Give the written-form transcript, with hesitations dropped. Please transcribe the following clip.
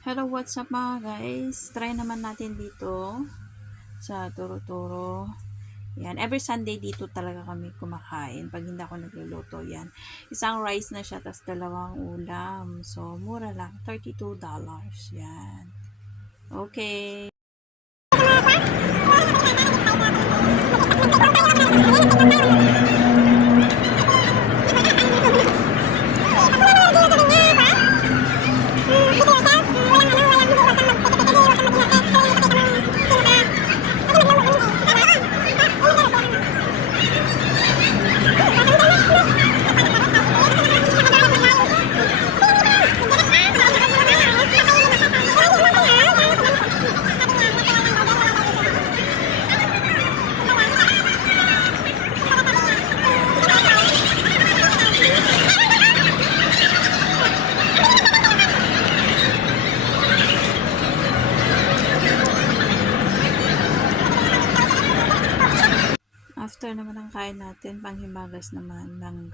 Hello, what's up mga guys? Try naman natin dito sa Turo-Turo. Yan, every Sunday dito talaga kami kumakain pag hindi ako nagluluto. Yan, isang rice na siya, tas dalawang ulam. So, mura lang, $32. Yan. Okay. After naman ang kain natin, panghimagas naman ng